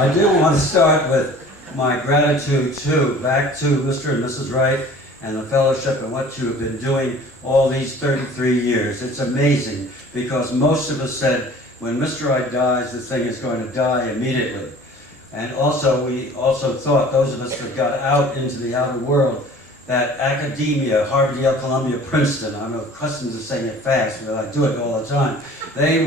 I do want to start with my gratitude too, back to Mr. and Mrs. Wright and the fellowship and what you have been doing all these 33 years. It's amazing because most of us said when Mr. Wright dies, the thing is going to die immediately. And also, we also thought, those of us that got out into the outer world, that academia, Harvard, Yale, Columbia, Princeton, I'm accustomed to saying it fast, but I do it all the time, they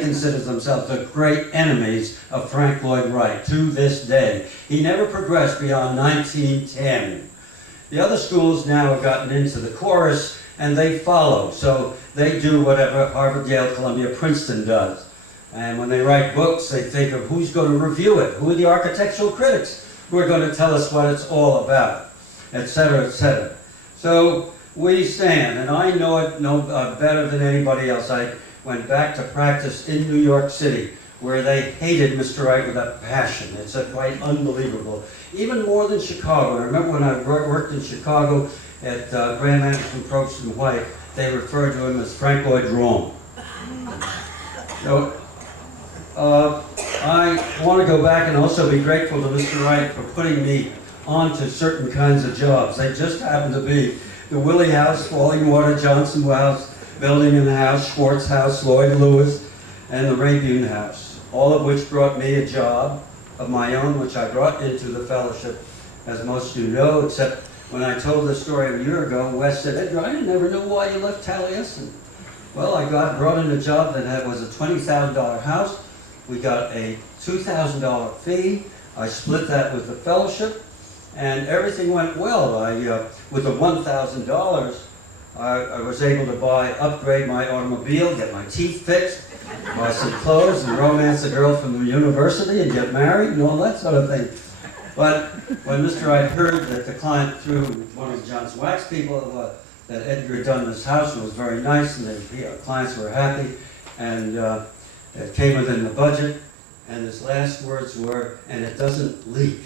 considered themselves the great enemies of Frank Lloyd Wright to this day. He never progressed beyond 1910. The other schools now have gotten into the chorus and they follow, so they do whatever Harvard, Yale, Columbia, Princeton does. And when they write books, they think of who's going to review it, who are the architectural critics who are going to tell us what it's all about, etc., etc. So we stand, and I know it better than anybody else. I went back to practice in New York City, where they hated Mr. Wright with a passion. It's quite unbelievable. Even more than Chicago. I remember when I worked in Chicago at Grand Management Probst and White, they referred to him as Frank Lloyd Wrong. So, I want to go back and also be grateful to Mr. Wright for putting me onto certain kinds of jobs. They just happened to be the Willie House, Falling Water, Johnson House, Building in the House, Schwartz House, Lloyd Lewis, and the Rabune House, all of which brought me a job of my own, which I brought into the fellowship, as most of you know, except when I told this story a year ago, Wes said, Edgar, I never know why you left Taliesin. Well, I brought in a job that was a $20,000 house. We got a $2,000 fee. I split that with the fellowship, and everything went well. With the $1,000, I was able to upgrade my automobile, get my teeth fixed, buy some clothes, and romance a girl from the university, and get married, and all that sort of thing. But when Mr. Wright heard that the client, through one of the Johnson Wax people, that Edgar had done this house, and it was very nice, and the clients were happy, and it came within the budget, and his last words were, and it doesn't leak.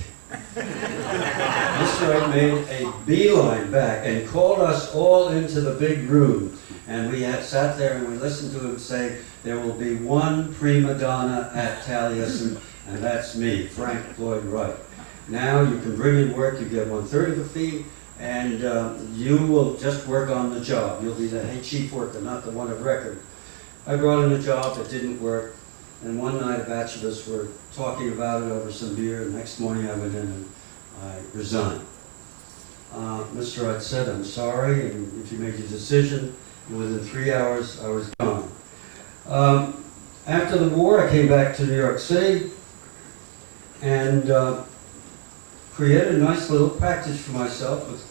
Mr. Wright made a beeline back and called us all into the big room, and we sat there and we listened to him say, there will be one prima donna at Taliesin, and that's me, Frank Lloyd Wright. Now you can bring in work, you get 1/3 of the fee, and you will just work on the job. You'll be the head chief worker, not the one of record. I brought in a job that didn't work, and one night a batch of us were talking about it over some beer, and the next morning I went in and I resigned. Mr. Wright said, I'm sorry, and if you make your decision, within 3 hours I was gone. After the war, I came back to New York City and created a nice little practice for myself with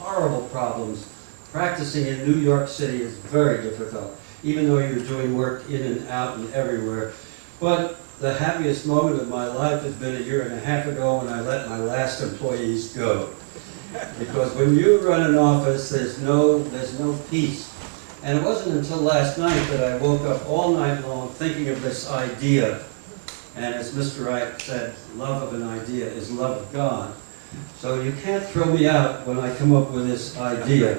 horrible problems. Practicing in New York City is very difficult, even though you're doing work in and out and everywhere. But the happiest moment of my life has been 1.5 years ago when I let my last employees go. Because when you run an office, there's no peace. And it wasn't until last night that I woke up all night long thinking of this idea. And as Mr. Wright said, love of an idea is love of God. So you can't throw me out when I come up with this idea.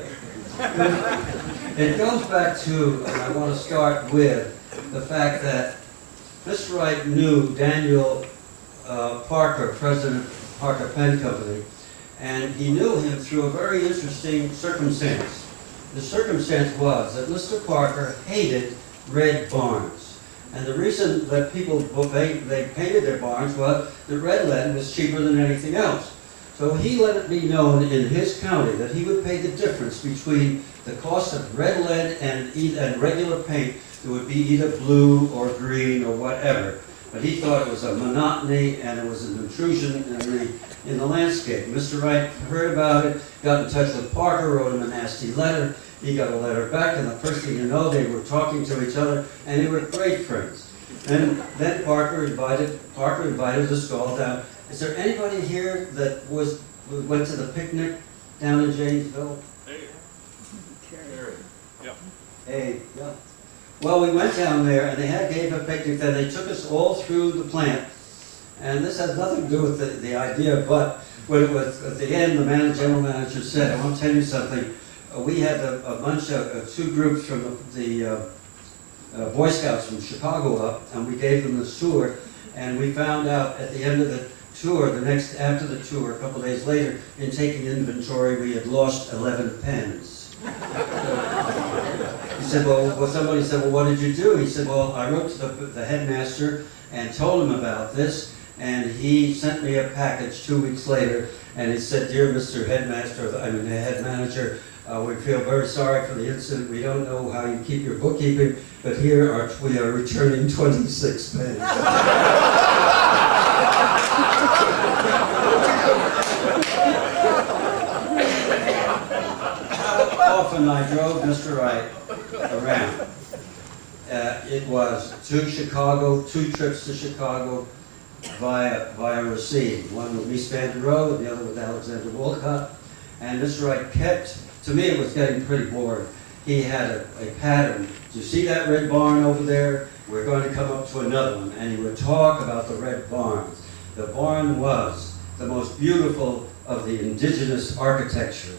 It goes back to, and I want to start with, the fact that Mr. Wright knew Daniel Parker, President of Parker Pen Company, and he knew him through a very interesting circumstance. The circumstance was that Mr. Parker hated red barns. And the reason that people, they painted their barns was that red lead was cheaper than anything else. So he let it be known in his county that he would pay the difference between the cost of red lead and regular paint that would be either blue or green or whatever. But he thought it was a monotony and it was an intrusion in the landscape. Mr. Wright heard about it, got in touch with Parker, wrote him a nasty letter. He got a letter back, and the first thing you know, they were talking to each other, and they were great friends. And then Parker invited us all down. Is there anybody here that went to the picnic down in Janesville? Hey, yeah. Well, we went down there, and they gave a picnic. Then they took us all through the plant, and this has nothing to do with the idea. But when it was at the end, the general manager said, "I want to tell you something. We had a bunch of 2 groups from the Boy Scouts from Chicago up, and we gave them the tour. And we found out at the end of the tour, after the tour, a couple days later, in taking inventory, we had lost 11 pens. He said, well, somebody said, well, what did you do? He said, well, I wrote to the headmaster and told him about this, and he sent me a package 2 weeks later, and he said, dear Mr. Headmaster, the head manager, we feel very sorry for the incident. We don't know how you keep your bookkeeping, but here we are returning 26 pens. How often I drove Mr. Wright around. It was two trips to Chicago via Racine. One with East Van Road, and the other with Alexander Wolcott. And Mr. Wright kept, to me it was getting pretty boring. He had a pattern. Do you see that red barn over there? We're going to come up to another one. And he would talk about the red barns. The barn was the most beautiful of the indigenous architecture